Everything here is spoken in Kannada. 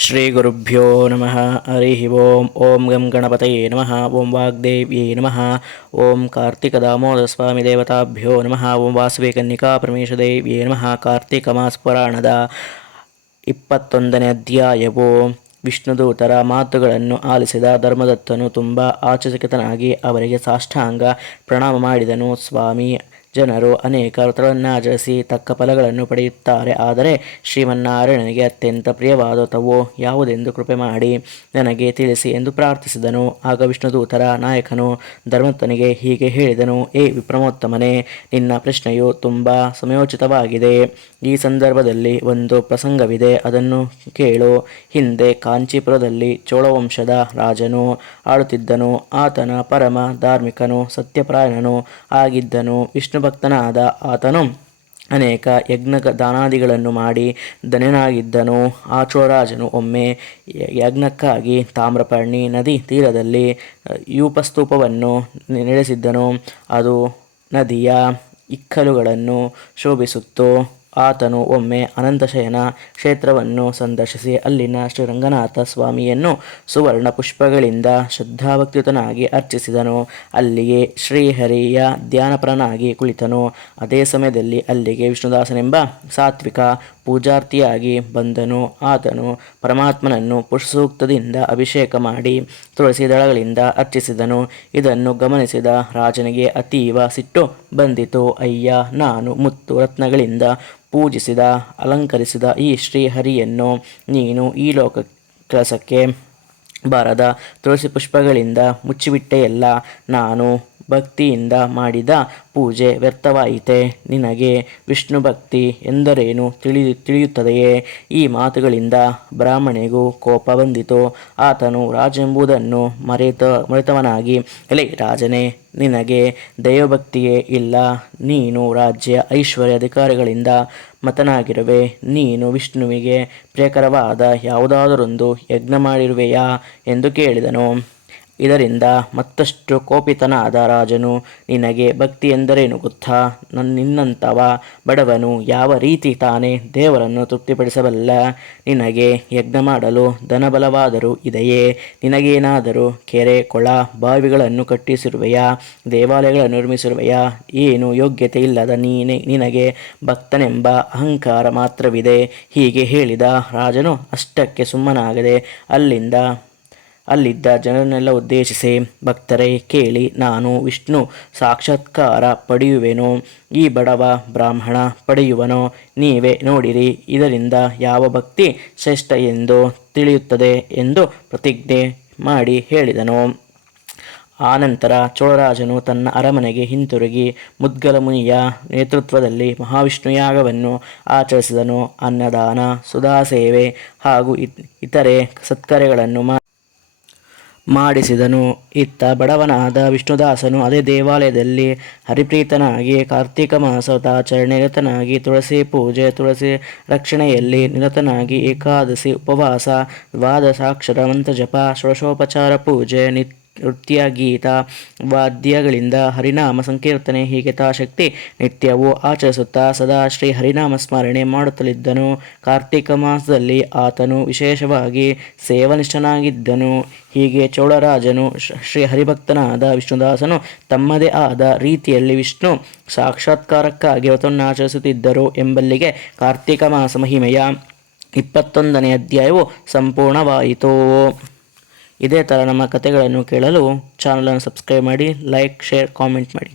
ಶ್ರೀಗುರುಭ್ಯೋ ನಮಃ ಹರಿ ಓಂ ಓಂ ಗಂ ಗಣಪತಯೇ ನಮಃ ಓಂ ವಾಗ್ದೇವ್ಯೇ ನಮಃ ಓಂ ಕಾರ್ತಿಕ ದಾಮೋದರ ಸ್ವಾಮಿ ದೇವತಾಭ್ಯೋ ನಮಃ ಓಂ ವಾಸವಿ ಕನ್ನಿಕಾ ನಮಃ ಕಾರ್ತಿಕ ಮಾಸ ಪುರಾಣದ ಇಪ್ಪತ್ತೊಂದನೇ ಅಧ್ಯಾಯವು ವಿಷ್ಣುದೂತರ ಮಾತುಗಳನ್ನು ಆಲಿಸಿದ ಧರ್ಮದತ್ತನು ತುಂಬ ಆಚರಿತನಾಗಿ ಅವರಿಗೆ ಸಾಷ್ಟಾಂಗ ಪ್ರಣಾಮ ಮಾಡಿದನು. ಸ್ವಾಮಿ ಜನರು ಅನೇಕ ವ್ರತಗಳನ್ನಾಚರಿಸಿ ತಕ್ಕ ಫಲಗಳನ್ನು ಪಡೆಯುತ್ತಾರೆ. ಆದರೆ ಶ್ರೀಮನ್ನಾರಾಯಣನಿಗೆ ಅತ್ಯಂತ ಪ್ರಿಯವಾದತವು ಯಾವುದೆಂದು ಕೃಪೆ ಮಾಡಿ ನನಗೆ ತಿಳಿಸಿ ಎಂದು ಪ್ರಾರ್ಥಿಸಿದನು. ಆಗ ವಿಷ್ಣುದೂತರ ನಾಯಕನು ಧರ್ಮತ್ತನಿಗೆ ಹೀಗೆ ಹೇಳಿದನು, ಏ ವಿಪ್ರಮೋತ್ತಮನೇ, ನಿನ್ನ ಪ್ರಶ್ನೆಯು ತುಂಬ ಸಮಯೋಚಿತವಾಗಿದೆ. ಈ ಸಂದರ್ಭದಲ್ಲಿ ಒಂದು ಪ್ರಸಂಗವಿದೆ, ಅದನ್ನು ಕೇಳು. ಹಿಂದೆ ಕಾಂಚೀಪುರದಲ್ಲಿ ಚೋಳವಂಶದ ರಾಜನು ಆಳುತ್ತಿದ್ದನು. ಆತನ ಪರಮ ಧಾರ್ಮಿಕನು ಸತ್ಯಪ್ರಾಯಣನು ಆಗಿದ್ದನು. ವಿಷ್ಣು ಭಕ್ತನಾದ ಆತನು ಅನೇಕ ಯಜ್ಞ ದಾನಾದಿಗಳನ್ನು ಮಾಡಿ ಧನ್ಯನಾಗಿದ್ದನು. ಆ ಚೋಳರಾಜನು ಒಮ್ಮೆ ಯಜ್ಞಕ್ಕಾಗಿ ತಾಮ್ರಪರ್ಣಿ ನದಿ ತೀರದಲ್ಲಿ ಯೂಪಸ್ತೂಪವನ್ನು ನೆಲೆಸಿದ್ದನು ಅದು ನದಿಯ ಇಕ್ಕಲುಗಳನ್ನು ಶೋಭಿಸುತ್ತು. ಆತನು ಒಮ್ಮೆ ಅನಂತಶಯನ ಕ್ಷೇತ್ರವನ್ನು ಸಂದರ್ಶಿಸಿ ಅಲ್ಲಿನ ಶ್ರೀರಂಗನಾಥ ಸ್ವಾಮಿಯನ್ನು ಸುವರ್ಣ ಪುಷ್ಪಗಳಿಂದ ಶ್ರದ್ಧಾಭಕ್ತಿಯುತನಾಗಿ ಅರ್ಚಿಸಿದನು. ಅಲ್ಲಿಯೇ ಶ್ರೀಹರಿಯ ಧ್ಯಾನಪರನಾಗಿ ಕುಳಿತನು. ಅದೇ ಸಮಯದಲ್ಲಿ ಅಲ್ಲಿಗೆ ವಿಷ್ಣುದಾಸನೆಂಬ ಸಾತ್ವಿಕ ಪೂಜಾರ್ಥಿಯಾಗಿ ಬಂದನು. ಆತನು ಪರಮಾತ್ಮನನ್ನು ಪುಷ್ಪಸೂಕ್ತದಿಂದ ಅಭಿಷೇಕ ಮಾಡಿ ತುಳಸಿ ದಳಗಳಿಂದ ಅರ್ಚಿಸಿದನು. ಇದನ್ನು ಗಮನಿಸಿದ ರಾಜನಿಗೆ ಅತೀವ ಸಿಟ್ಟು ಬಂದಿತು. ಅಯ್ಯ, ನಾನು ಮುತ್ತು ರತ್ನಗಳಿಂದ ಪೂಜಿಸಿದ, ಅಲಂಕರಿಸಿದ ಈ ಶ್ರೀಹರಿಯನ್ನು ನೀನು ಈ ಲೋಕ ಕೆಲಸಕ್ಕೆ ಬಾರದ ತುಳಸಿ ಪುಷ್ಪಗಳಿಂದ ಮುಚ್ಚಿಬಿಟ್ಟೆಯಲ್ಲ. ನಾನು ಭಕ್ತಿಯಿಂದ ಮಾಡಿದ ಪೂಜೆ ವ್ಯರ್ಥವಾಯಿತೆ? ನಿನಗೆ ವಿಷ್ಣು ಭಕ್ತಿ ಎಂದರೇನು ತಿಳಿ ತಿಳಿಯುತ್ತದೆಯೇ? ಈ ಮಾತುಗಳಿಂದ ಬ್ರಾಹ್ಮಣಿಗೂ ಕೋಪ ಬಂದಿತು. ಆತನು ರಾಜೆಂಬುದನ್ನು ಮರೆತ, ಮರೆತವನಾಗಿ ಎಲೆ ರಾಜನೇ, ನಿನಗೆ ದೈವಭಕ್ತಿಯೇ ಇಲ್ಲ. ನೀನು ರಾಜ್ಯ ಐಶ್ವರ್ಯ ಅಧಿಕಾರಿಗಳಿಂದ ಮತನಾಗಿರುವೆ. ನೀನು ವಿಷ್ಣುವಿಗೆ ಪ್ರಿಯಕರವಾದ ಯಾವುದಾದರೊಂದು ಯಜ್ಞ ಮಾಡಿರುವೆಯಾ? ಎಂದು ಕೇಳಿದನು. ಇದರಿಂದ ಮತ್ತಷ್ಟು ಕೋಪಿತನಾದ ರಾಜನು. ನಿನಗೆ ಭಕ್ತಿ ಎಂದರೇನು ಗೊತ್ತಾ ನನ್ನ ನಿನ್ನಂಥವ ಬಡವನು ಯಾವ ರೀತಿ ತಾನೇ ದೇವರನ್ನು ತೃಪ್ತಿಪಡಿಸಬಲ್ಲ. ನಿನಗೆ ಯಜ್ಞ ಮಾಡಲು ಧನಬಲವಾದರೂ ಇದೆಯೇ? ನಿನಗೇನಾದರೂ ಕೆರೆ, ಕೊಳ, ಬಾವಿಗಳನ್ನು ಕಟ್ಟಿಸಿರುವೆಯಾ? ದೇವಾಲಯಗಳನ್ನು ನಿರ್ಮಿಸಿರುವೆಯಾ? ಏನು ಯೋಗ್ಯತೆ ಇಲ್ಲದ ನೀನೆ ನಿನಗೆ ಭಕ್ತನೆಂಬ ಅಹಂಕಾರ ಮಾತ್ರವಿದೆ. ಹೀಗೆ ಹೇಳಿದ ರಾಜನು ಅಷ್ಟಕ್ಕೆ ಸುಮ್ಮನಾಗದೆ ಅಲ್ಲಿಂದ ಅಲ್ಲಿದ್ದ ಜನರನ್ನೆಲ್ಲ ಉದ್ದೇಶಿಸಿ, ಭಕ್ತರೇ ಕೇಳಿ, ನಾನು ವಿಷ್ಣು ಸಾಕ್ಷಾತ್ಕಾರ ಪಡೆಯುವೆನು. ಈ ಬಡವ ಬ್ರಾಹ್ಮಣ ಪಡೆಯುವನೋ. ನೀವೇ ನೋಡಿರಿ, ಇದರಿಂದ ಯಾವ ಭಕ್ತಿ ಶ್ರೇಷ್ಠ ಎಂದು ತಿಳಿಯುತ್ತದೆ ಎಂದು ಪ್ರತಿಜ್ಞೆ ಮಾಡಿ ಹೇಳಿದನು. ಆನಂತರ ಚೋಳರಾಜನು ತನ್ನ ಅರಮನೆಗೆ ಹಿಂತಿರುಗಿ ಮುದ್ಗಲ ಮುನಿಯ ನೇತೃತ್ವದಲ್ಲಿ ಮಹಾವಿಷ್ಣು ಯಾಗವನ್ನು ಆಚರಿಸಿದನು. ಅನ್ನದಾನ ಸುಧಾಸೇವೆ ಹಾಗೂ ಇತ್- ಇತರೆ ಸತ್ಕಾರ್ಯಗಳನ್ನು ಮಾಡಿಸಿದನು. ಇತ್ತ ಬಡವನಾದ ವಿಷ್ಣುದಾಸನು ಅದೇ ದೇವಾಲಯದಲ್ಲಿ ಹರಿಪ್ರೀತನಾಗಿ ಕಾರ್ತೀಕ ಮಾಸದಾಚರಣೆ ನಿರತನಾಗಿ ತುಳಸಿ ಪೂಜೆ, ತುಳಸಿ ರಕ್ಷಣೆಯಲ್ಲಿ ನಿರತನಾಗಿ ಏಕಾದಶಿ ಉಪವಾಸ ದ್ವಾದಶಾಕ್ಷರ ಮಂತ್ರಜಪ ಷೋಡಶೋಪಚಾರ ಪೂಜೆ, ನಿತ್ಯ ನೃತ್ಯ ಗೀತ ವಾದ್ಯಗಳಿಂದ ಹರಿನಾಮ ಸಂಕೀರ್ತನೆ ಹೀಗೆ ತಾಶಕ್ತಿ ನಿತ್ಯವೂ ಆಚರಿಸುತ್ತಾ ಸದಾ ಶ್ರೀ ಹರಿನಾಮ ಸ್ಮರಣೆ ಮಾಡುತ್ತಲಿದ್ದನು. ಕಾರ್ತಿಕ ಮಾಸದಲ್ಲಿ ಆತನು ವಿಶೇಷವಾಗಿ ಸೇವನಿಷ್ಠನಾಗಿದ್ದನು. ಹೀಗೆ ಚೋಳರಾಜನು ಶ್ರೀ ಹರಿಭಕ್ತನಾದ ವಿಷ್ಣುದಾಸನು ತಮ್ಮದೇ ಆದ ರೀತಿಯಲ್ಲಿ ವಿಷ್ಣು ಸಾಕ್ಷಾತ್ಕಾರಕ್ಕಾಗಿ ವ್ರತವನ್ನು ಆಚರಿಸುತ್ತಿದ್ದರು ಎಂಬಲ್ಲಿಗೆ ಕಾರ್ತಿಕ ಮಾಸ ಮಹಿಮೆಯ ಇಪ್ಪತ್ತೊಂದನೇ ಅಧ್ಯಾಯವು ಸಂಪೂರ್ಣವಾಯಿತು. ಇದೇ ಥರ ನಮ್ಮ ಕಥೆಗಳನ್ನು ಕೇಳಲು ಚಾನಲನ್ನು ಸಬ್ಸ್ಕ್ರೈಬ್ ಮಾಡಿ ಲೈಕ್ ಶೇರ್ ಕಾಮೆಂಟ್ ಮಾಡಿ.